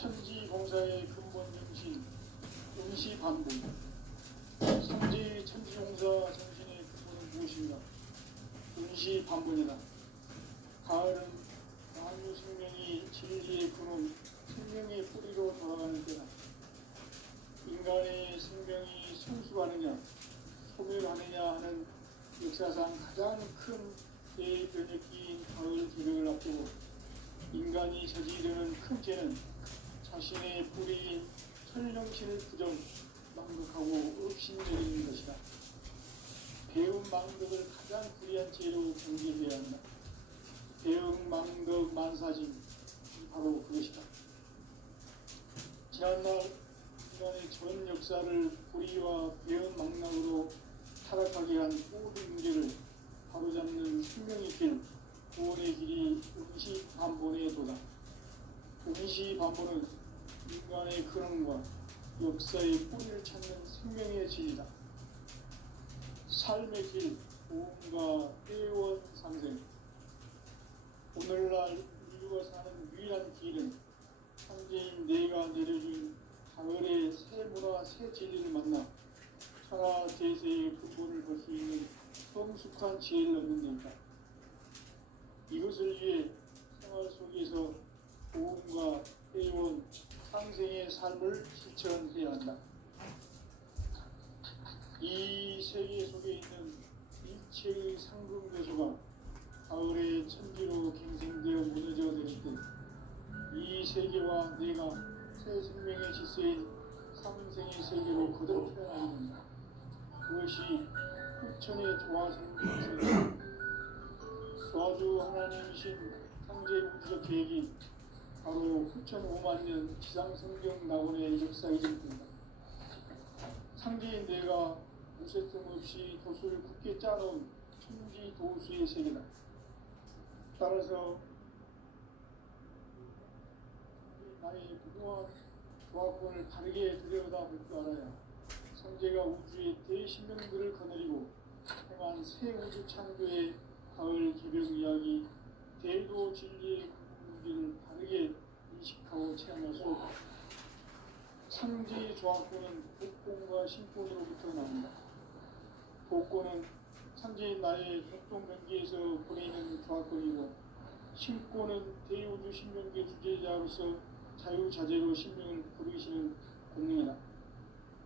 천지공사의 근본 정신, 응시반복. 삼재의 천지공사 정신의 근본은 무엇인가? 응시반복이다. 가을은 만유 생명이 진리의 근원, 생명의 뿌리로 돌아가는 때다. 인간의 생명이 성숙하느냐, 소멸하느냐 하는 역사상 가장 큰 대변혁기인 가을 개벽을 앞두고 인간이 저지르는 큰 죄는 자신의 뿌리인 천령신을 부정, 망덕하고 업신여기는 것이다. 배움 망덕을 가장 불의한 죄로 경계해야 한다. 배움 망덕 만사진, 바로 그것이다. 지난날 인간의 전 역사를 불의와 배움 망락으로 타락하게 한 모든 문제를 바로잡는 생명의 길, 구원의 길이 응시반본의 도다. 응시반본은 인간의 근원과 역사의 뿌리를 찾는 생명의 진리다. 삶의 길, 보험과 회원 상생. 오늘날 인류가 사는 유일한 길은 삼재인 내가 내려준 가을의 새 문화, 새 진리를 만나 천하 대세의 근본을 볼 수 있는 성숙한 지혜를 얻는 데 있다. 이것을 위해 생활 속에서 보험과 회원, 상생의 삶을 실천해야 한다. 이 세계 속에 있는 일체의 상금 요소가 가을의 천지로 갱생되어 무너져 내릴 때 이 세계와 내가 새 생명의 질서인 삼생의 세계로 그대로 태어나게 된다. 그것이 흑천의 조화생명이다. 조화주 하나님이신 창제 우주적 계획이 바로 9,500,000년 지상성경 낙원의 역사의 전부입니다. 창제인 내가 무쇠뜸 없이 도수를 굳게 짜놓은 천지 도수의 세계다. 따라서 나의 무궁한 조화권을 바르게 들여다볼 줄 알아야 창제가 우주의 대신명들을 거느리고 행한 새 우주 창조의 가을 개벽 이야기, 대도 진리의 문제를 바르게 인식하고 체험할 수 없다. 창제의 조화권은 복권과 신권으로부터 나온다. 복권은 창제인 나의 독동명기에서 보내는 조화권이고, 신권은 대우주 신명계 주제자로서 자유자재로 신명을 부르시는 권능이다.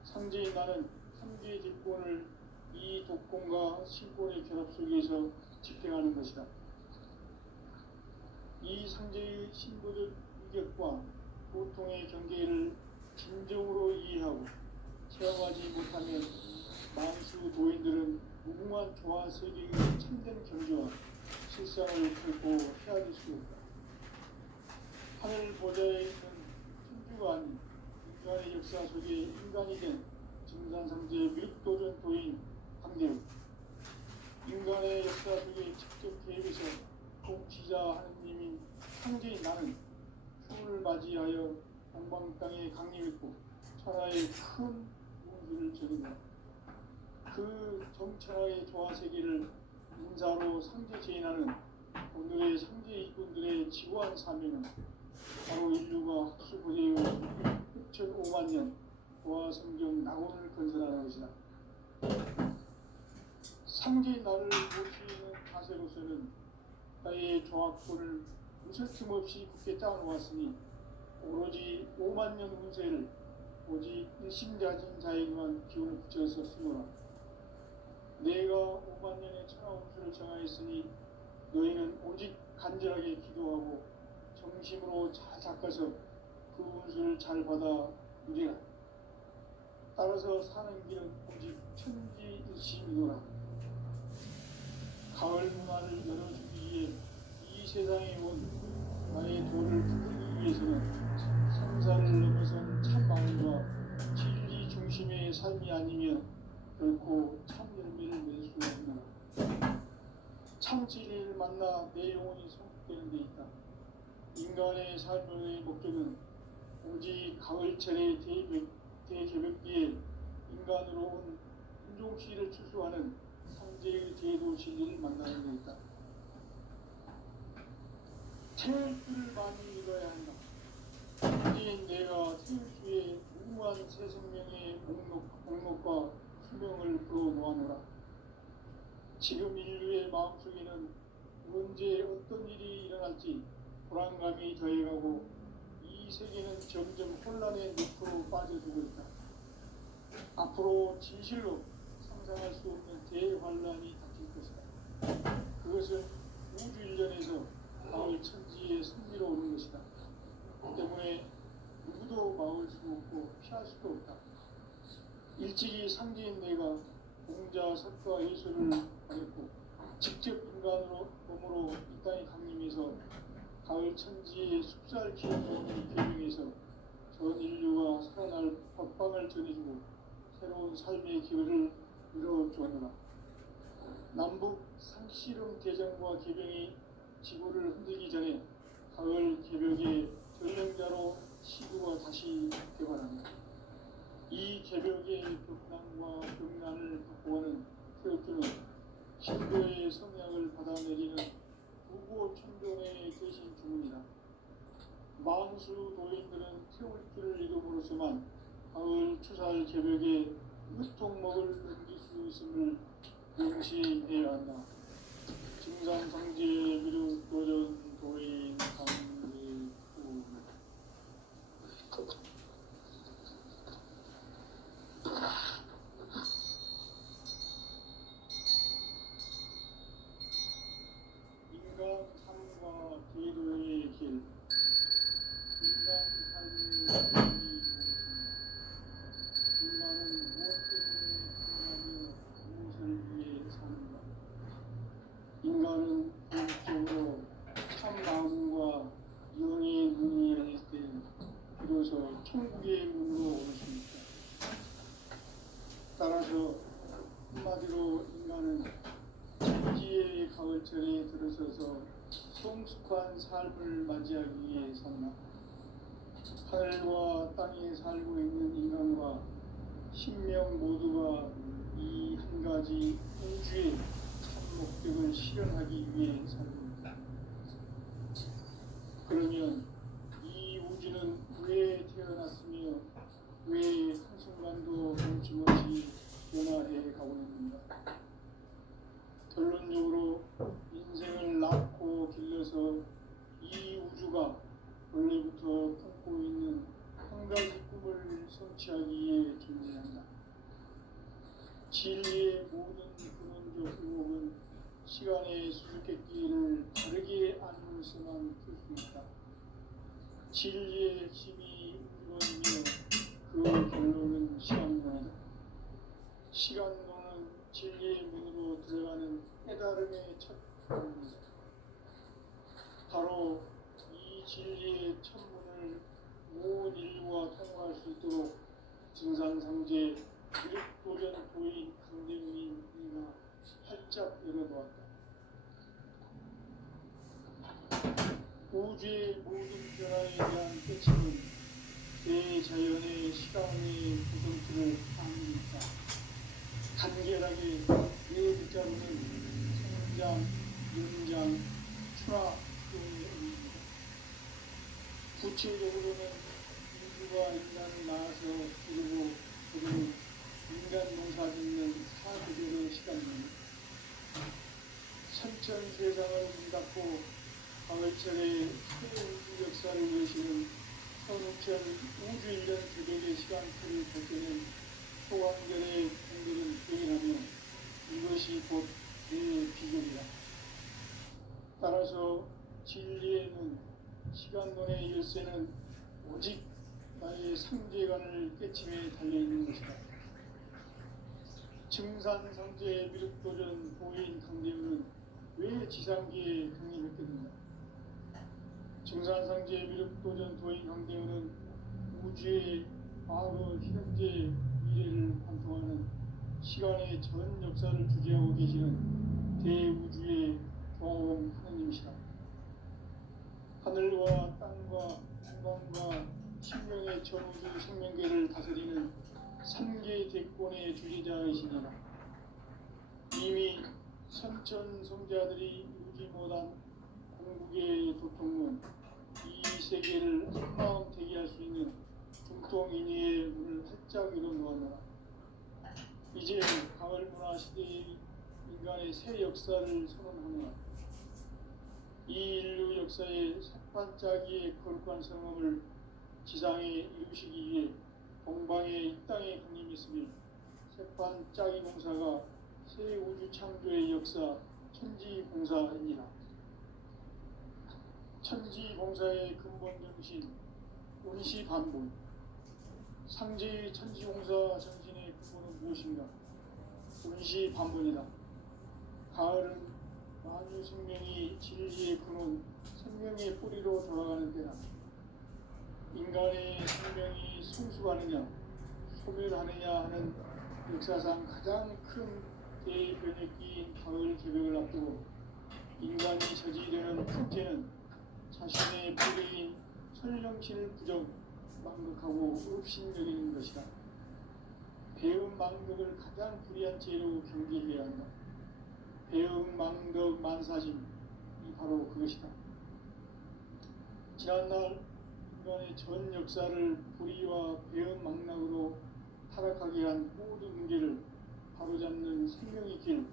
창제인 나는 삼계의 뒷권을 이 독권과 신권의 결합 속에서 집행하는 것이다. 이 상제의 신부적 위격과 고통의 경계를 진정으로 이해하고 체험하지 못하면 만수 도인들은 무궁한 조화 세계의 참된 경지와 실상을 결코 헤아릴 수 없다. 하늘 보좌에 있는 천주가 아닌 인간의 역사 속에 인간이 된 증산상제 밀도전 도인 황대우. 인간의 역사 속에 직접 개입해서 통치자 하느님인 창제인 나는 추를 맞이하여 동방 땅에 강림했고 천하의 큰 운수를 적인다. 그 정천하의 조화세계를 인사로 상제 제인하는 오늘의 상제 이꾼들의 지구한 사명은 바로 인류가 학수부대의 6,500,000년 조화성경 낙원을 건설하는 것이다. 상제인 나를 모시는 자세로서는 나의 조화권을 무쇠틈 없이 굳게 짜놓았으니 오로지 50,000년 운세를 오직 일심자진 자에게만 기운을 붙여서 쓰노라. 내가 50,000년의 천하 운수를 정하였으니 너희는 오직 간절하게 기도하고 정심으로 잘 닦아서 그 운수를 잘 받아 누리라. 따라서 사는 길은 오직 천지일심이노라. 가을 문화를 열어주기 위해 이 세상에 온 나의 도를 부르기 위해서는 성사를 넘어선 참 마음과 진리 중심의 삶이 아니면 결코 참 열매를 낼 수 없노라. 참 진리를 만나 내 영혼이 성숙되는 데 있다. 인간의 삶의 목적은 오직 가을철의 대개벽기에 인간으로 온 인종시를 추수하는 상제의 제도 진리를 만나는 데 있다. 책을 많이 읽어야 한다. 창제인 생명을 불어모아노라. 지금 인류의 마음속에는 언제 어떤 일이 일어날지 불안감이 더해가고 이 세계는 점점 혼란의 늪으로 빠져들고 있다. 앞으로 진실로 상상할 수 없는 대환란이 닥칠 것이다. 그것은 우주 일련에서 가을 천지의 승리로 오는 것이다. 때문에 누구도 막을 수 없고 피할 수도 없다. 일찍이 상제인 내가 공자, 석가, 예술을 하였고 직접 인간으로 몸으로 이 땅에 강림해서 가을 천지의 숲살 기운을 계명해서 전 인류가 살아날 법방을 전해주고 새로운 삶의 기회를 이뤄주었노라. 남북 상씨름 대전과 개병이 지구를 흔들기 전에 가을 개벽의 전령자로 시구가 다시 개발합니다. 이 개벽의 벽난과 벽난을 바꾸어는 태극기는 신도의 성약을 받아내리는 부고 천종의 대신 주문이다. 만수 도인들은 태극기를 이름으로서만 가을 추살 개벽의 으통목을 넘길 수 있음을 명시해야 한다. 증산상제 미륵 도전 도인 강례 인간 삶과 제도의 길. 인간 삶의 길이 무엇인가? 인간은 무엇 때문에 태어나며 무엇을 위해 사는가? 인간은 본질적으로 참 마음과 영의 눈이 열릴 때 비로소 천국의 문으로 오십니다. 따라서 한마디로 인간은 천지의 가을철에 들어서서 성숙한 삶을 맞이하기 위해 산다. 하늘과 땅에 살고 있는 인간과 신명 모두가 이 한 가지 우주의 참 목적을 실현하기 위해 살고 있다. 그러면 이 우주는 왜 태어났으며 왜 한순간도 멈춤없이 변화해 가고 있는가? 결론적으로 인생을 낳고 길러서 이 우주가 원래부터 품고 있는 한 가지 꿈을 성취하기 위해 존재한다. 진리의 모든 근원적 의혹은 시간의 수수께끼를 다르게 안으로서만 풀 수 있다. 진리의 핵심이 우주론이며 그 결론은 시간론이다. 시간론은 진리의 문으로 들어가는 깨달음의 첫 문입니다. 바로 이 진리의 첫 문을 온 인류가 통과할 수 있도록 증산상제 미륵도전 도인 강대문이가 활짝 열어놓았다. 우주의 모든 변화에 대한 끝임은 대자연의 시간의 구성틀을 아닙니까? 간결하게 네 글자로는 성장, 연장, 추락 등의 의미입니다. 구체적으로는 인류가 인간을 낳아서 기르고 그리고 인간 농사 짓는 사구절의 시간입니다. 선천 세상을 문 닫고 가을철에 새우주 역사를 여시는 선우천 우주 1년 개벽의 시간표를 볼 때는 소강절의 분들은 기억하며 이것이 곧 내 비결이다. 따라서 진리에는 시간론의 열쇠는 오직 나의 상제관을 깨침에 달려있는 것이다. 증산상제 미륵도전 도인 강대문은 왜 지상기에 강림했겠는가? 증산상제 미륵도전 도인 강대문은 우주의 과거, 현재, 미래를 관통하는 시간의 전 역사를 주재하고 계시는 대우주의 조화원 하느님이시다. 하늘과 땅과 인간과 신명의 전우주 생명계를 다스리는 3개 대권의 주제자이시니라. 이미 선천성자들이 이루지 못한 공국의 도통문, 이 세계를 한마음 되게 할 수 있는 중통인의의 문을 활짝 열어놓았노라. 이제 가을 문화 시대의 인간의 새 역사를 선언하노라. 이 인류 역사의 색반짝이의 거룩한 성음을 지상에 이루시기 위해 동방의 이 땅에 군림했으니 색반짝이 공사가 새 우주 창조의 역사 천지공사입니다. 천지공사의 근본 정신 운시반본. 상제의 천지공사 정신의 근본은 무엇인가? 운시반본이다. 가을은 만유 생명이 진리의 근원, 생명의 뿌리로 돌아가는 때다. 인간의 생명이 성숙하느냐, 소멸하느냐 하는 역사상 가장 큰 대변혁기인 가을 개벽을 앞두고 인간이 저지르는 큰 죄는 자신의 뿌리인 천령신을 부정, 망극하고 업신여기는 것이다. 배음 망덕을 가장 불의한 죄로 경계해야 한다. 배음 망덕 만사심이 바로 그것이다. 지난날 인간의 전 역사를 불의와 배음 망락으로 타락하게 한 모든 문제를 바로잡는 생명의 길,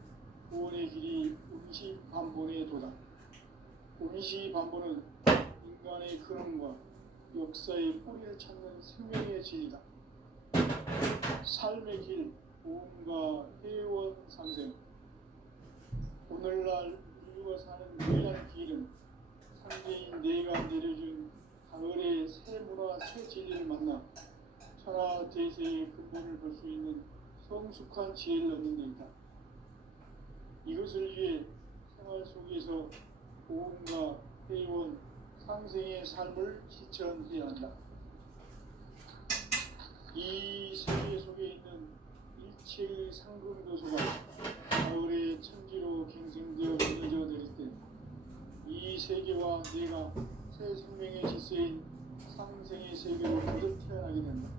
구원의 길이 운시반본의 도다. 운시반본은 인간의 근원과 역사의 뿌리를 찾는 생명의 진리다. 삶의 길, 보험과 회원 상생. 오늘날 인류가 사는 유일한 길은 상제인 내가 내려준 가을의 새 문화, 새 진리를 만나 천하 대세의 근본을 볼 수 있는 성숙한 지혜를 얻는 데 있다. 이것을 위해 생활 속에서 보험과 회원, 상생의 삶을 실천해야 한다. 이 세계 속에 있는 일체의 상금도소가 가을의 천지로 갱생되어 맺어져 내릴 때 이 세계와 내가 새 생명의 질서인 상생의 세계로 거듭 태어나게 된다.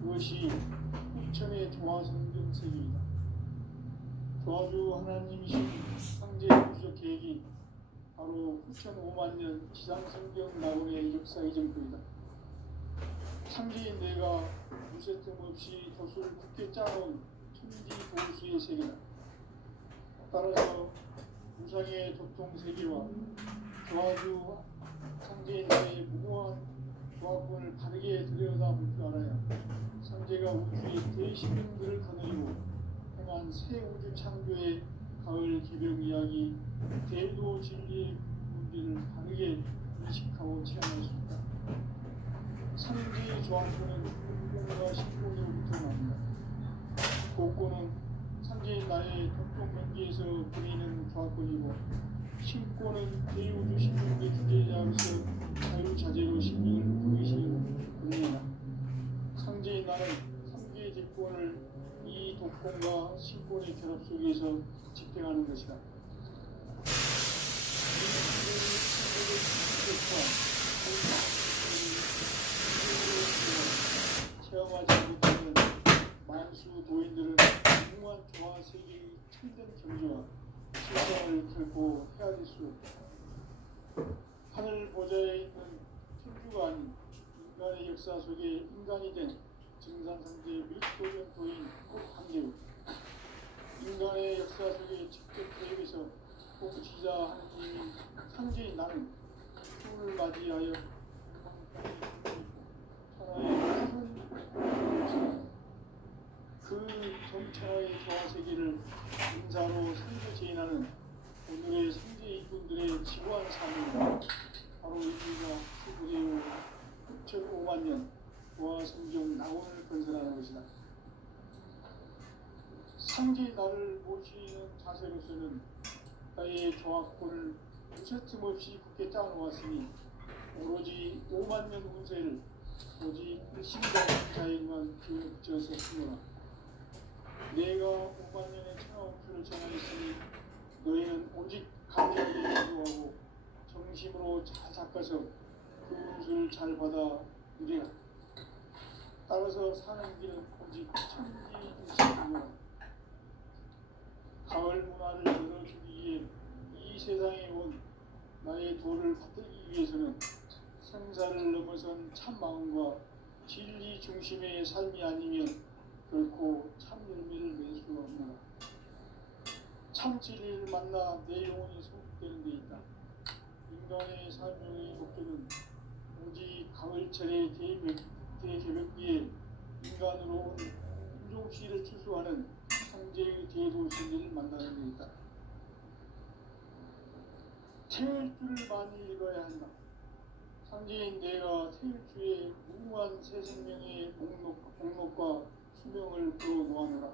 그것이 후천의 조화성경 세계이다. 조화주 하나님이신 상제의 우주적 계획이 바로 후천 5만 년 지상성경 낙원의 역사 이전표이다. 상제인 내가 무쇠 틈 없이 돛을 굳게 짜놓은 천지 보수의 세계다. 따라서 우상의 도통 세계와 조화주 상제인 나의 무고한 조화권을 바르게 들여다볼 줄 알아야 상제가 우주의 대신령들을 거느리고 행한 새 우주 창조의 가을 개벽 이야기, 대도 진리의 문제를 바르게 인식하고 체험할 수 있다. 상제의 조화권은 공공과 신공으로부터 나온다. 고권은 상제의 나의 도통 경계에서 부리는 조화권이고, 신권은 대우주 신령의 주제자로서 자유자재로 신령을 부르시는 은혜다. 상제의 나는 3개의 대권을 이 도권과 신권의 결합 속에서 집행하는 것이다. 체험하지 못하는 만수 도인들은 무한 조화 세계의 참된 경지와 실상을 결코 헤아릴 수 없다. 하늘 보좌에 있는 천주가 아닌 인간의 역사 속에 인간이 된 증산상제 밀도전 도인 꼭 한계우. 인간의 역사 속에 직접 대입해서 공지자 하느님인 상제인 나는 꿈을 맞이하여 천하의 큰 그 정천하의 조화세계를 인사로 선조 제인하는 오늘의 상제 이분들의 지구한 삶은 바로 인류가 수부대로 9,5만 년 조화성경 낙원을 건설하는 것이다. 상제의 나를 모시는 자세로서는 나의 조화권을 무쇠틈 없이 굳게 짜놓았으니 오로지 5만 년 운세를 오직 신자자에만 붙여서 쓰노라. 내가 5만 년의 천하홍수를 전하였으니 너희는 오직 간절하게 기도하고 정심으로 잘 닦아서 그 운수를 잘 받아 누리라. 따라서 사는 길은 오직 천지일시이구나. 가을 문화를 열어주기 위해 이 세상에 온 나의 도를 받들기 위해서는 생사를 넘어선 참 마음과 진리 중심의 삶이 아니면 결코 참 열매를 맺을 수가 없노라. 참 진리를 만나 내 영혼이 소극되는 데 있다. 인간의 삶의 목적은 오직 가을철의 대개벽기에 인간으로 온 인종시를 추수하는 상제의 대도시를 만나는 데 있다. 태일주를 많이 읽어야 한다. 상제인 내가 태일주의 무궁한 새 생명의 목록과 수명을 풀어놓아노라.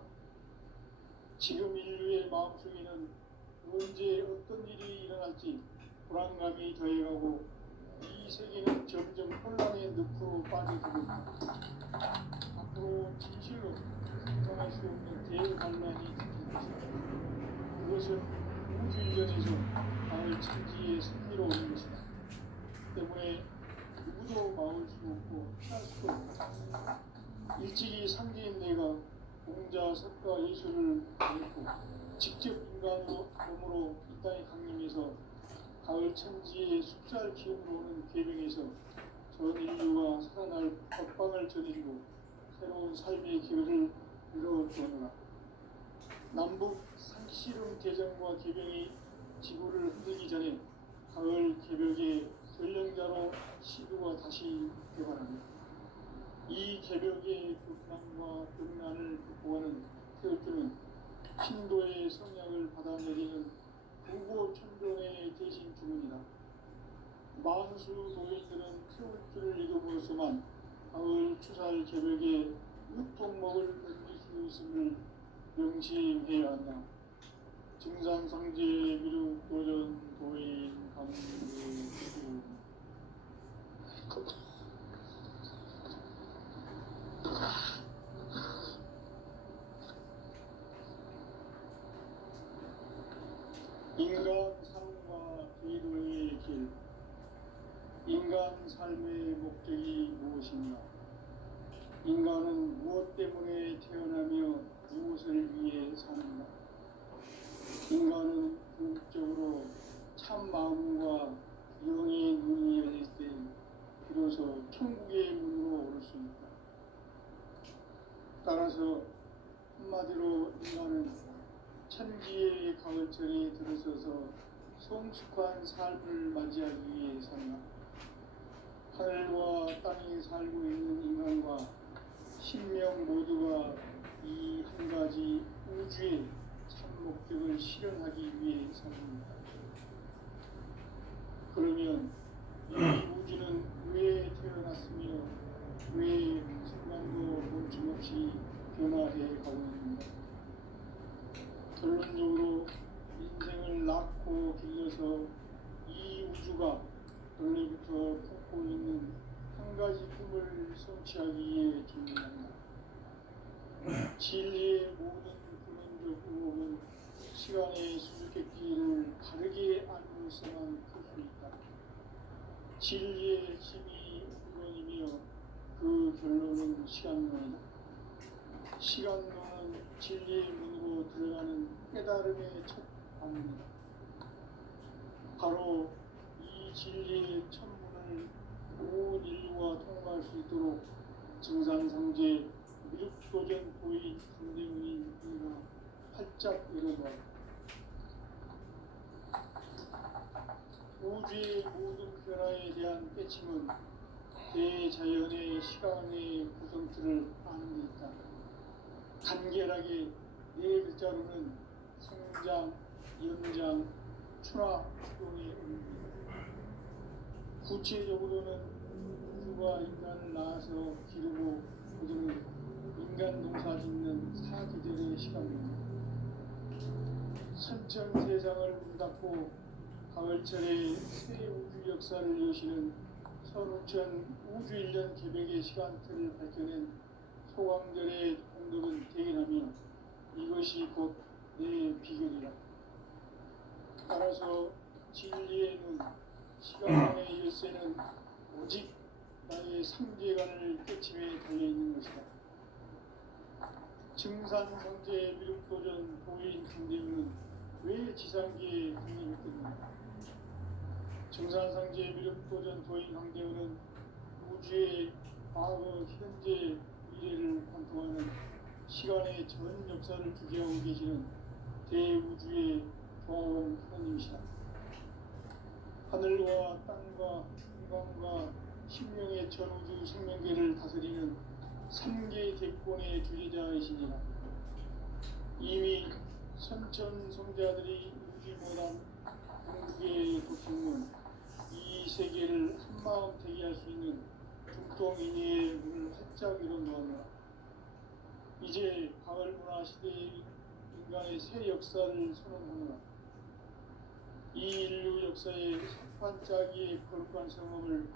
지금 인류의 마음속에는 언제 어떤 일이 일어날지 불안감이 더해가고 이 세계는 점점 혼란의 늪으로 빠져들고 있다. 앞으로 진실로 상상할 수 없는 대반란이 생길 것이다. 그것은 우주일련에서 마을 천지의 승리로 오는 것이다. 때문에 누구도 막을 수 없고 피할 수도 없다. 일찍이 상제인 내가 공자, 석가, 예술을 했고 직접 인간으로 몸으로 이 땅에 강림해서 가을 천지의 숫살 기운으로 오는 계명에서 전 인류가 살아날 법방을 전해주고 새로운 삶의 기회를 이루어주노라. 남북 상씨름 대전과 개병이 지구를 흔들기 전에 가을 개벽의 전령자로 시도가 다시 개발합니다. 이 개벽의 불만과 병난을 극복하는 태극주는 신도의 성약을 받아내리는 부고 천종의 대신 주문이다. 만수 도인들은 태극주를 읽어보았지만 가을 추살 개벽의 유통목을 넘길 수 있음을 명심해야 한다. 증산상제 미륵 도전 도인 감수 인간 삶과 기도의 길. 인간 삶의 목적이 무엇인가? 인간은 무엇 때문에 태어나며 무엇을 위해 사는가? 인간은 궁극적으로 참 마음과 영의 눈이 열릴 때 비로소 천국의 문으로 오를 수 있다. 따라서 한마디로 인간은 천지의 가을철에 들어서서 성숙한 삶을 맞이하기 위해 산다. 하늘과 땅에 살고 있는 인간과 신명 모두가 이 한 가지 우주의 참 목적을 실현하기 위해 삽니다. 그러면 이 우주는 왜 태어났으며 왜 순간도 멈춤없이 변화해 가고 있는가? 결론적으로 인생을 낳고 길러서 이 우주가 원래부터 품고 있는 한 가지 꿈을 성취하기 위해 존재한다. 진리의 모든 근원적 의혹은 시간의 수수께끼를 바르게 알고 있어만 풀 수 있다. 진리의 힘이 근원이며 그 결론은 시간론이다. 시간론은 진리의 문으로 들어가는 깨달음의 첫 방문이다. 바로 이 진리의 첫 문을 온 인류가 통과할 수 있도록 증산상제 미륵도전 도인 강대문이 우리가 활짝 열어놓았다. 우주의 모든 변화에 대한 깨침은 대자연의 시간의 구성틀을 아는 데 있다. 간결하게 네 글자로는 성장, 연장, 추락, 추동의 의미입니다. 구체적으로는 우주가 인간을 낳아서 기르고 그들은 인간 농사 짓는 사계절의 시간입니다. 선천 세상을 문닫고 가을철에 새 우주 역사를 여시는 선우천 우주일년 개벽의 시간틀을 밝혀낸 소강절의 공덕은 대견하며 이것이 곧 내 비결이라. 따라서 진리의 눈, 시간의 열쇠는 오직 나의 상제관을 깨침에 달려있는 것이다. 증산상제 미륵도전 도인 강대문은 왜 지상계에 강림했겠는가? 증산상제 미륵도전 도인 강대문은 우주의 과거, 현재, 미래를 관통하는 시간의 전 역사를 주재하고 계시는 대우주의 조화원 하나님이시다. 하늘과 땅과 인간과 신명의 전우주 생명계를 다스리는 삼계 대권의 주재자이시니라. 이미 선천성자들이 이루지 못한 궁극의 도심은 이 세계를 한마음 되게 할 수 있는 중동인의 문을 활짝 열어놓았노라. 이제 가을 문화 시대의 인간의 새 역사를 선언하노라. 이 인류 역사의 반짝이의 거룩한 성험을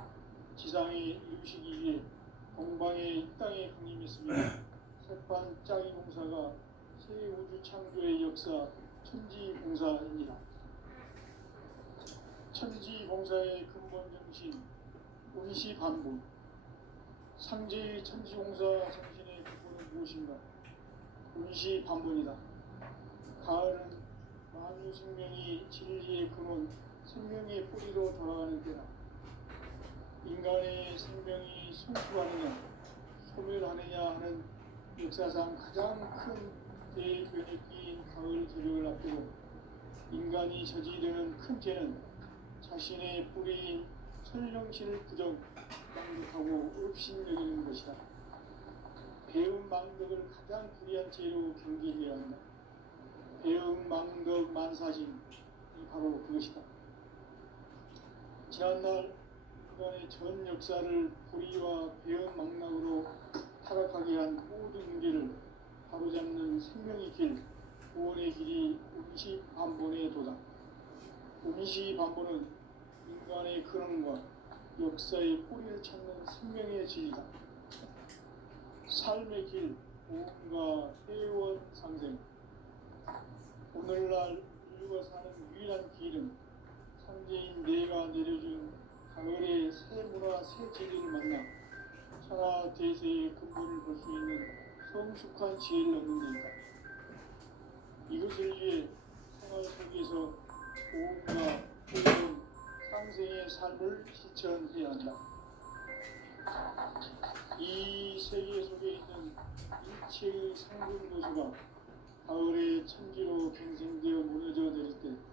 지상에 이루시기 위해 동방의 이 땅에 강림했으며 색반짝이 봉사가 새 우주 창조의 역사 천지봉사입니다. 천지봉사의 근본 정신 운시반본. 상제의 천지봉사 정신의 근본은 무엇인가? 운시반본이다. 가을은 만유 생명이 진리의 근원, 생명의 뿌리로 돌아가는 때다. 인간의 생명이 성숙하느냐, 소멸하느냐 하는 역사상 가장 큰 대변혁기인 가을 저녁을 앞두고 인간이 저지르는 큰 죄는 자신의 뿌리인 설령신을 부정, 망덕하고 업신여기는 것이다. 배움 망덕을 가장 불의한 죄로 경계해야 한다. 배움 망덕 만사심이 바로 그것이다. 지난날 인간의 전 역사를 불의와 배움 망락으로 타락하게 한 모든 문제를 바로잡는 생명의 길, 구원의 길이 운시반본에 도다. 운시반본은 인간의 근원과 역사의 뿌리를 찾는 생명의 진리다. 삶의 길, 보험과 회원 상생. 오늘날 인류가 사는 유일한 길은 상제인 내가 내려준 가을의 새 문화, 새 진리를 만나 천하 대세의 근본을 볼 수 있는 성숙한 지혜를 얻는 데이다. 이것을 위해 생활 속에서 보험과 회원 상생의 삶을 실천해야 한다. 이 세계 속에 있는 일체의 상근 도수가 가을의 천지로 갱생되어 무너져 내릴 때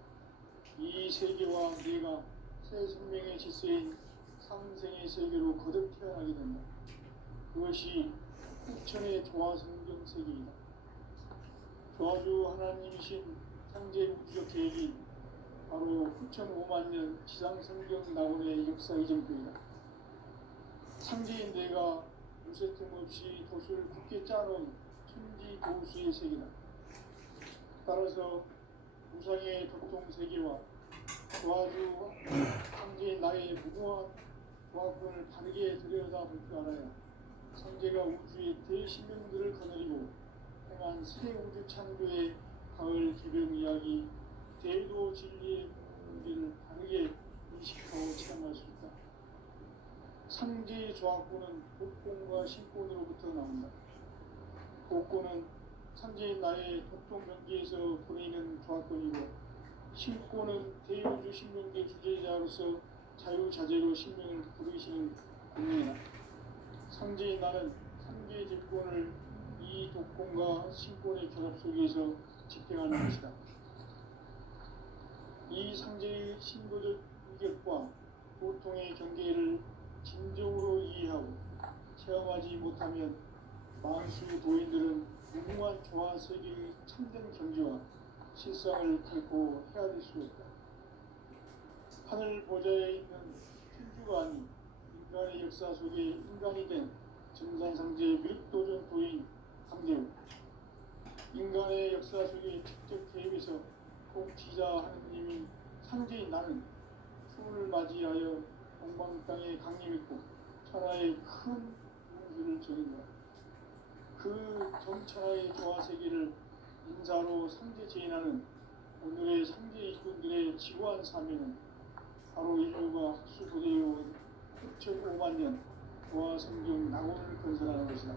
이 세계와 내가 새 생명의 질서인 상생의 세계로 거듭 태어나게 된다. 그것이 후천의 조화성경 세계이다. 조화주 하나님이신 창제 우주적 계획이 바로 후천 5만 년 지상성경 낙원의 역사 이정표이다. 창제인 내가 무쇠 틈 없이 도수를 굳게 짜놓은 천지 도수의 세계다. 따라서 무상의 도통세계와 조화주 창제인 나의 무궁한 조화권을 바르게 들여다볼 줄 알아야 창제가 우주의 대신명들을 거느리고 행한 새 우주 창조의 가을 기병 이야기 대도 진리의 문제를 바르게 인식하고 체험할 수 있다. 상제의 조화권은 복권과 신권으로부터 나온다. 복권은 상제인 나의 도통 경계에서 보내는 조화권이고, 신권은 대우주 신명계 주제자로서 자유자재로 신명을 부르시는 권능이다. 상제인 나는 상계 제권을 이 독권과 신권의 결합 속에서 집행하는 것이다. 이 상제의 신도적 인격과 보통의 경계를 진정으로 이해하고 체험하지 못하면 만수 도인들은 무궁한 조화 세계의 참된 경지와 실상을 결코 헤아릴 수 없다. 하늘 보좌에 있는 천주가 아닌 인간의 역사 속에 인간이 된 정산상제의 밀도전 도인 강대우, 인간의 역사 속에 직접 개입해서 통치자 하느님인 상제인 나는 추운을 맞이하여 동방 땅에 강림했고 천하의 큰 용기를 전인다. 그 정천하의 조화 세계를 인사로 상제 제인하는 오늘의 상제 일꾼들의 지구한 사명은 바로 인류가 학수고대해온 9,5만 년 조화 성경 낙원을 건설하는 것이다.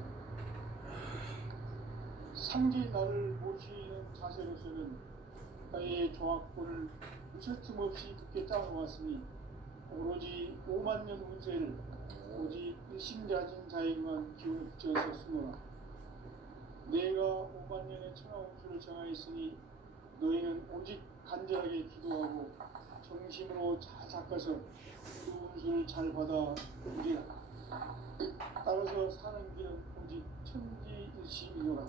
상제인 나를 모시는 자세로서는 나의 조화권을 무쇠 틈 없이 굳게 짜놓았으니 오로지 5만 년 운세를 오직 일심자진 자에게만 기운을 붙여서 쓰노라. 내가 5만 년의 천하 운수를 정하였으니 너희는 오직 간절하게 기도하고 정심으로 잘 닦아서 그 운수를 잘 받아 오리라. 따라서 사는 길은 오직 천지일심이로라.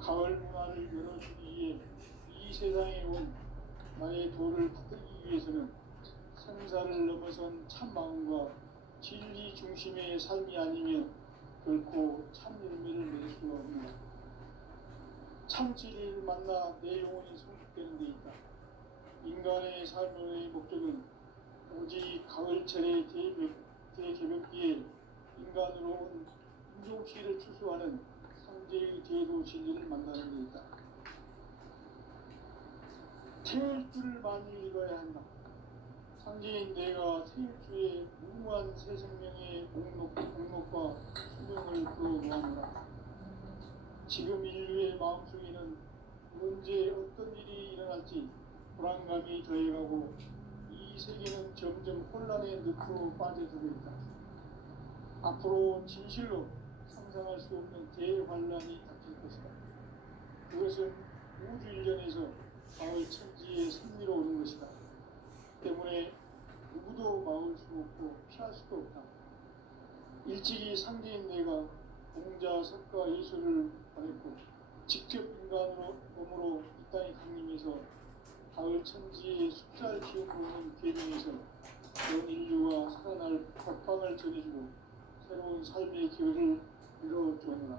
가을 문화를 열어주기 위해 이 세상에 온 나의 도를 받들기 위해서는 생사를 넘어선 참 마음과 진리 중심의 삶이 아니면 결코 참 열매를 맺을 수가 없습니다. 참 진리를 만나 내 영혼이 성숙되는 데 있다. 인간의 삶의 목적은 오직 가을철의 대개벽기에 인간으로 온 인종시를 추수하는 상제의 대도 진리를 만나는 데 있다. 태일주를 많이 읽어야 한다. 상제인 내가 태일주의 무모한 새 생명의 목록과 수명을 풀어놓았노라. 지금 인류의 마음속에는 언제 어떤 일이 일어날지 불안감이 더해가고 이 세계는 점점 혼란의 늪으로 빠져들고 있다. 앞으로 진실로 상상할 수 없는 대환란이 닥칠 것이다. 그것은 우주 일련에서 가을 천지의 승리로 오는 것이다. 때문에 누구도 막을 수 없고 피할 수도 없다. 일찍이 상제인 내가 공자, 석가, 예술을 보냈고 직접 인간으로 몸으로 이 땅에 강림해서 가을 천지의 숫자를 키워보는 계명에서 온 인류가 살아날 법방을 전해주고 새로운 삶의 기회를 이뤄주느라.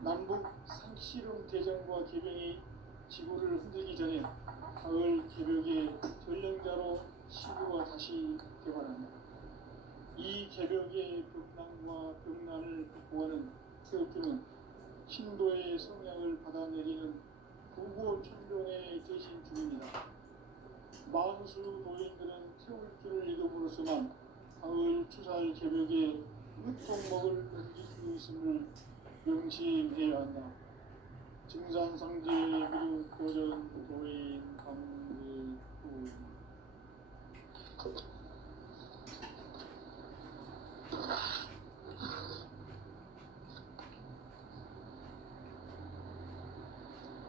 남북 상씨름 대전과 개병이 지구를 흔들기 전에 가을 개벽의 전령자로 시구가 다시 개발한다. 이 개벽의 벽난과 벽난을 극복하는 태극기는 신도의 성향을 받아내리는 부고 천룡의 대신 중입니다. 만수 노인들은 태울주를 읽음으로써만 가을 추살 개벽의 윗동목을 넘길 수 있음을 명심해야 한다. 증산상제 미륵 도전 도인 강제구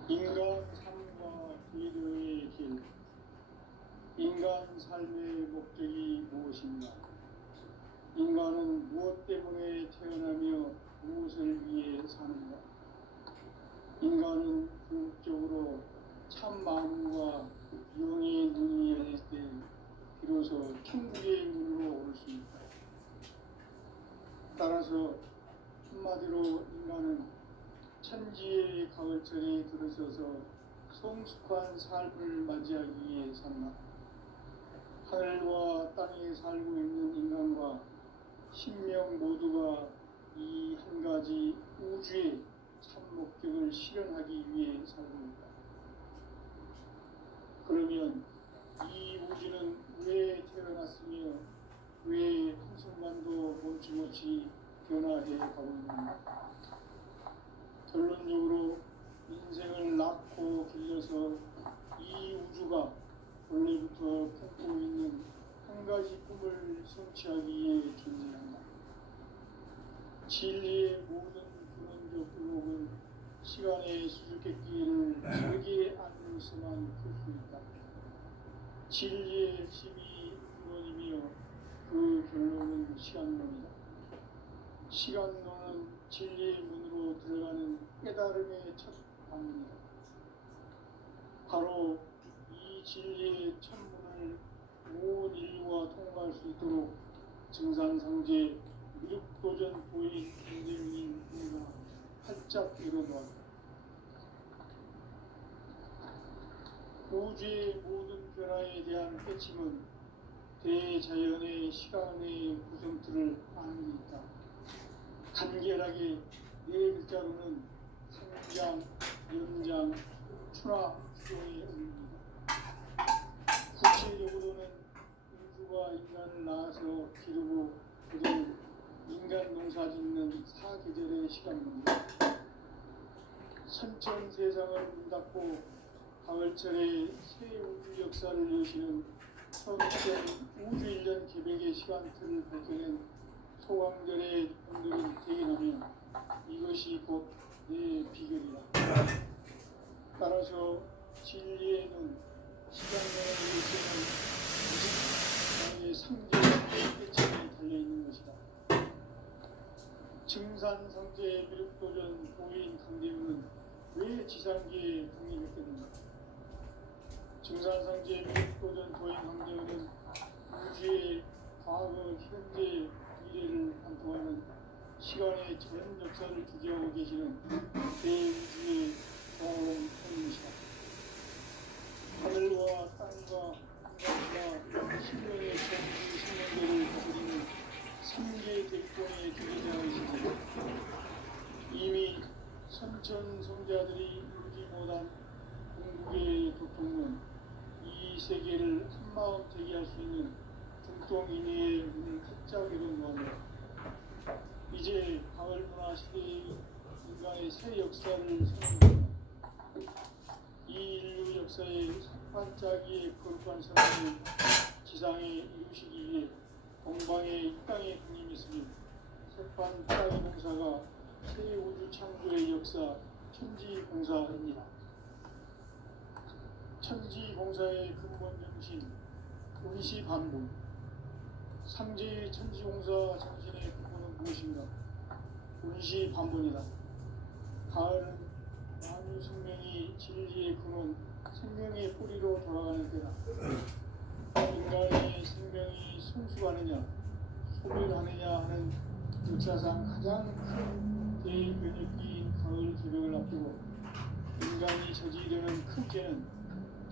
인간 삶과 기도의 길. 인간 삶의 목적이 무엇인가? 인간은 무엇 때문에 태어나며 무엇을 위해 사는가? 인간은 궁극적으로 참 마음과 영의 눈이 열릴 때 비로소 천국의 문으로 오를 수 있다. 따라서 한마디로 인간은 천지의 가을철에 들어서서 성숙한 삶을 맞이하기 위해 산다. 하늘과 땅에 살고 있는 인간과 신명 모두가 이 한 가지 우주의 참 목적을 실현하기 위해 살고 있다. 그러면 이 우주는 왜 태어났으며 왜 한순간도 멈춤없이 변화해 가고 있는가? 결론적으로 인생을 낳고 길러서 이 우주가 원래부터 품고 있는 한 가지 꿈을 성취하기 위해 존재한다. 진리의 모든 근원적 의혹은 시간의 수수께끼를 절개 안으로서만 풀 수 있다. 진리의 핵심이 근원이며 그 결론은 시간론이다. 시간론은 진리의 문으로 들어가는 깨달음의 첫 방문이다. 바로 이 진리의 천문을 온 인류가 통과할 수 있도록 증산상제 미륵도전 보인 김대민인 우리가 활짝 열어놓았다. 우주의 모든 변화에 대한 깨침은 대자연의 시간의 구성틀을 아는 데 있다. 간결하게 네 글자로는 생장, 연장, 추나, 수용의 의미입니다. 구체적으로는 우주가 인간을 낳아서 기르고 그를 인간 농사 짓는 사계절의 시간입니다. 선천 세상을 문 닫고 가을철에 새 우주 역사를 여시는 처음부터 우주 1년 개백의 시간틀을 밝혀낸 소강절의 분들은 대견하며 이것이 곧 내 비결이다. 따라서 진리의 눈, 시간과의 일생은 오직 나의 상제의 끝에 달려있는 것이다. 증산상제의 미륵도전 보인 강대우는 왜 지상계에 독립했겠는가? 증산상제의 미륵도전 보인 강대우는 우주의 과거, 현재, 미래를 관통하는 시간의 전 역사를 주재하고 계시는 대우주의 공통이시다. 하늘과 땅과 인간과 신명의 전주 신명대를 다스리는 3개 대권의 주재자이시다. 이미 선천성자들이 이루지 못한 궁극의 도통은 이 세계를 한마음 되게 할 수 있는 중동인의 문을 활짝 열은 무합니다. 이제 가을 문화 시대의 인간의 새 역사를 선언합니다. 이 인류 역사의 반짝이에 거룩한 사랑을 지상에 이루시기 위해 동방의 이 땅에 군림했으니 색반 땅의 봉사가 새 우주 창조의 역사 천지봉사입니다. 천지봉사의 근본 정신 운시반본. 상제의 천지봉사 정신의 근본은 무엇인가? 운시반본이다. 가을은 만유 생명이 진리의 근원, 생명의 뿌리로 돌아가는 때다. 인간의 생명이 성숙하느냐, 소멸하느냐 하는 역사상 가장 큰 대변혁기인 가을 개벽을 앞두고 인간이 저지르는 큰 죄는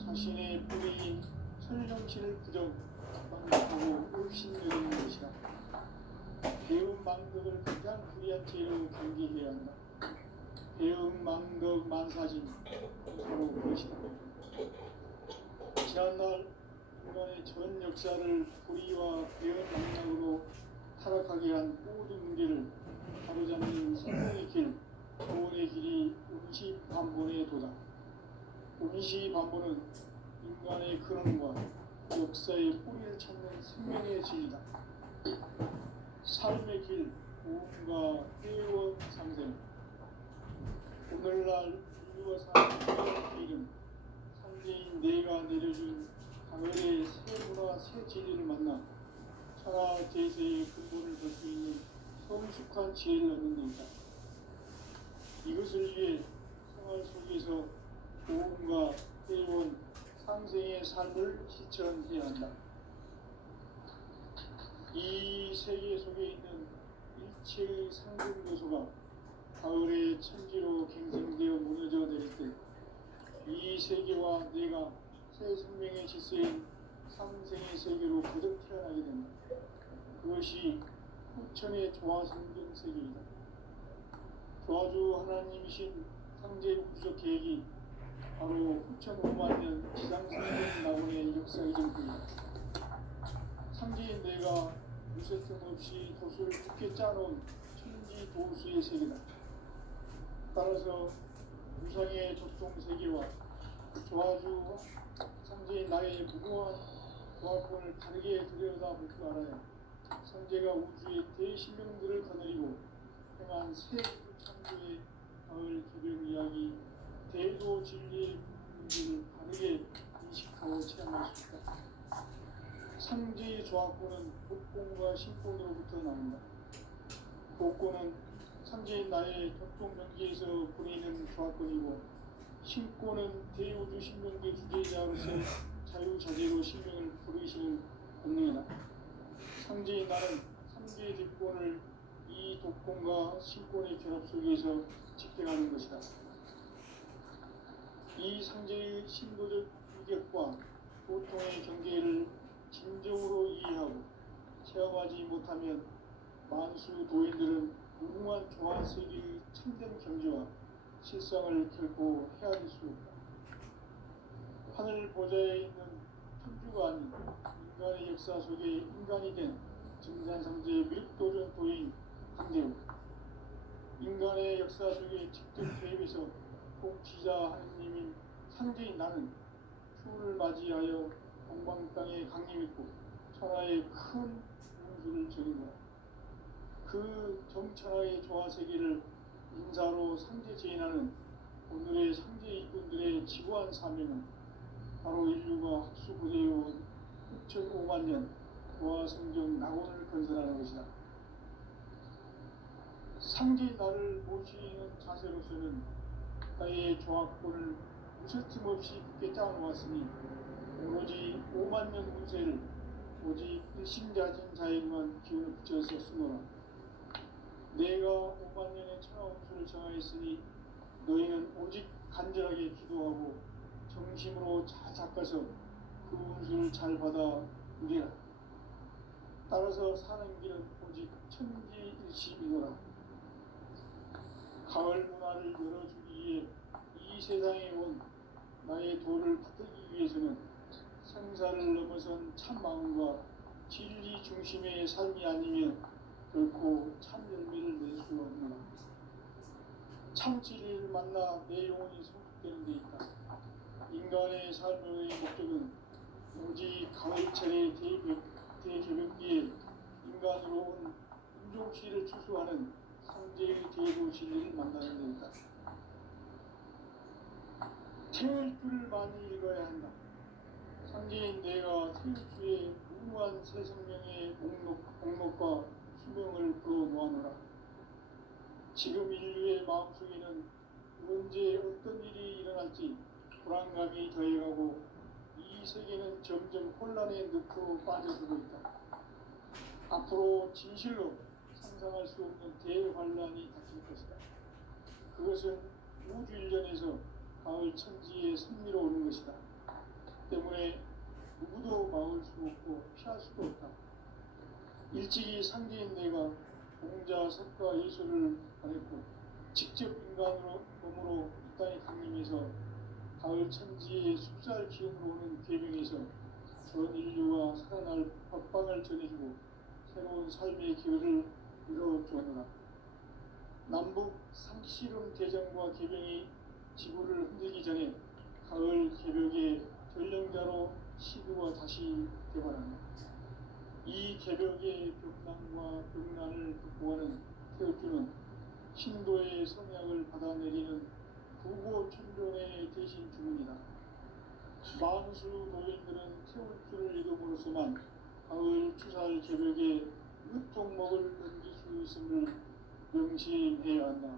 자신의 뿌리인 설정신을 부정하고 읍신여기는 것이다. 배움 망덕을 가장 불의한 죄로 경계해야 한다. 배움 망덕 만사진 바로 그것이다. 지난날 인간의 전 역사를 불의와 배움 망락으로 타락하게 한 모든 문제를 바로잡는 생명의 길, 구원의 길이 운시반본에 도다. 운시반본은 인간의 근원과 역사의 뿌리를 찾는 생명의 진리다. 삶의 길, 고음과 회원 상생. 오늘날 인류가 사는 길은 상제인 내가 내려준 가을의 새 문화, 새 진리를 만나 천하 제세의 근본을 볼 수 있는 성숙한 지혜를 얻는 데이다. 이것을 위해 생활 속에서 고음과 회원 상생의 삶을 실천해야 한다. 이 세계 속에 있는 일체의 상승 요소가 가을의 천지로 갱생되어 무너져 내릴 때 이 세계와 내가 새 생명의 질서인 삼생의 세계로 거듭 태어나게 된다. 그것이 후천의 조화성경 세계이다. 조화주 하나님이신 상제 우주적 계획이 바로 후천 5만 년 지상생명 낙원의 역사의 전부이다. 상제인 내가 무쇠틈 없이 돛을 굳게 짜놓은 천지 도수의 세계다. 따라서 유상의 접종 세계와 조화주 상제인 나의 무궁한 조화권을 다르게 들여다볼 줄 알아야 상제가 우주의 대신명들을 거느리고 행한 새 창조의 가을 개벽 이야기 대도 진리의 문제를 다르게 인식하고 체험할 수 있다. 상제의 조화권은 복권과 신권으로부터 나온다. 복권은 상제인 나의 협동 명기에서 보내는 조화권이고, 신권은 대우주 신명계 주제자로서 자유자재로 신명을 부르시는 권능이다. 상제인 나는 상제의 대권을 이 독권과 신권의 결합 속에서 집행하는 것이다. 이 상제의 신도적 위격과 고통의 경계를 진정으로 이해하고 체험하지 못하면 만수 도인들은 무궁한 조화세계의 참된 경지와 실상을 결코 헤아릴 수 없다. 하늘 보좌에 있는 천주가 아닌 인간의 역사 속에 인간이 된 증산상제의 밀도전 도인 강대우. 인간의 역사 속에 직접 개입해서 통치자 하느님인 상제인 나는 추운을 맞이하여 동방 땅에 강림했고 천하의 큰 운수를 적인 거야. 그 정천하의 조화세계를 인사로 상제 제인하는 오늘의 상제 일꾼들의 지구한 사명은 바로 인류가 학수고대에 온 6,500만 년 조화성경 낙원을 건설하는 것이다. 상제의 나를 모시는 자세로서는 나의 조합권을 무쇠틈 없이 굳게 짜놓았으니 오로지 5만 년 운세를 오직 일심자진 자에게만 기운을 붙여서 쓰노라. 내가 5만 년의 천하운수를 정하였으니 너희는 오직 간절하게 기도하고 정심으로 잘 닦아서 그 운수를 잘 받아 누리라. 따라서 사는 길은 오직 천지일심이노라. 가을 문화를 열어주기 위해 이 세상에 온 나의 도를 받들기 위해서는 생사를 넘어선 참 마음과 진리 중심의 삶이 아니면 결코 참 열매를 낼 수 없노라. 참 진리를 만나 내 영혼이 성숙되는 데 있다. 인간의 삶의 목적은 오직 가을철의 대개벽기에 인간으로 온 인종시를 추수하는 상제의 대도 진리를 만나는 데 있다. 태일주를 많이 읽어야 한다. 상제인 내가 태일주의 무한 새 생명의 목록과 수명을 풀어놓아노라. 지금 인류의 마음속에는 언제 어떤 일이 일어날지 불안감이 더해가고 이 세계는 점점 혼란의 늪으로 빠져들고 있다. 앞으로 진실로 상상할 수 없는 대환란이 닥칠 것이다. 그것은 우주 일련에서 가을 천지에 선미로 오는 것이다. 때문에 누구도 막을 수 없고 피할 수도 없다. 일찍이 상제인 내가 공자, 석가, 예술을 보냈고 직접 인간으로 몸으로 이 땅에 강림해서 가을 천지의 숲살 기운으로 오는 계명에서 전 인류가 살아날 법방을 전해주고 새로운 삶의 기회를 이뤄주었노라. 남북 상씨름 대전과 계명이 지구를 흔들기 전에 가을 개벽의 전령자로 시구가 다시 개발한다. 이 개벽의 벽난과 벽난을 극복하는 태엽주는 신도의 성약을 받아내리는 부고천존의 대신 주문이다. 만수 노인들은 태엽주를 읽음으로써만 가을 추살 개벽의 끝종목을 넘길 수 있음을 명심해야 한다.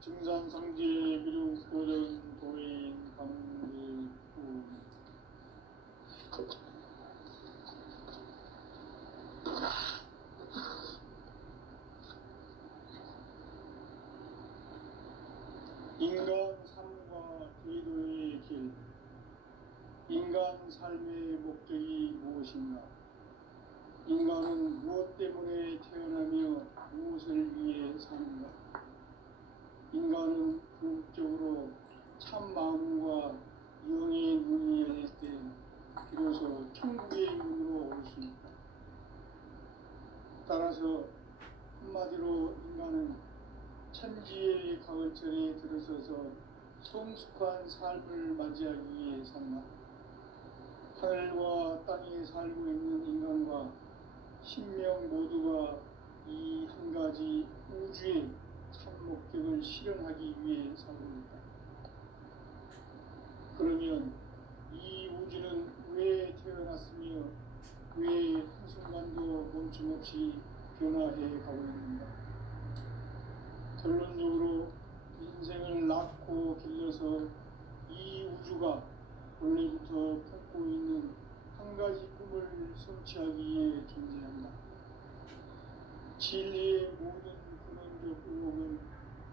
증산상제 미륵 도전 도인 강대구 인간 삶과 제도의 길. 인간 삶의 목적이 무엇인가? 인간은 무엇 때문에 태어나며 무엇을 위해 사는가? 인간은 궁극적으로 참 마음과 영의 눈이 열릴 때 비로소 천국의 문으로 올 수 있다. 따라서 한마디로 인간은 천지의 가을철에 들어서서 성숙한 삶을 맞이하기 위해 산다. 하늘과 땅에 살고 있는 인간과 신명 모두가 이 한 가지 우주의 참 목적을 실현하기 위해 살고 있다. 그러면 이 우주는 왜 태어났으며 왜 한순간도 멈춤없이 변화해 가고 있는가? 결론적으로 인생을 낳고 길러서 이 우주가 원래부터 품고 있는 한 가지 꿈을 성취하기 위해 존재한다. 진리의 모든 근원적 의혹은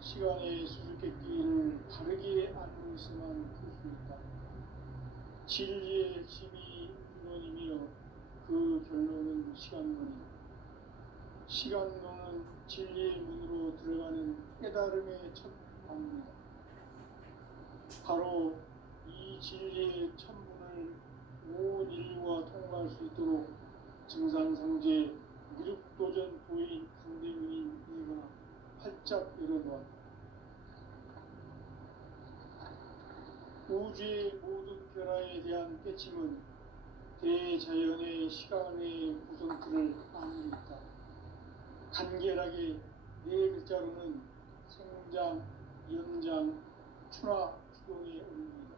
시간의 수수께끼를 바르게 알고 있어만 풀 수 있다. 진리의 핵심이 근원이며 그 결론은 시간론이다. 시간론은 진리의 문으로 들어가는 깨달음의 첫 방문이다. 바로 이 진리의 천문을 온 인류가 통과할 수 있도록 증산상제 미륵도전 도인 강대문인 이가 활짝 열어놓았다. 우주의 모든 변화에 대한 깨침은 대자연의 시간의 구성틀을 아무리 있다. 간결하게 네 글자로는 성장, 연장, 추나 추동의 의미.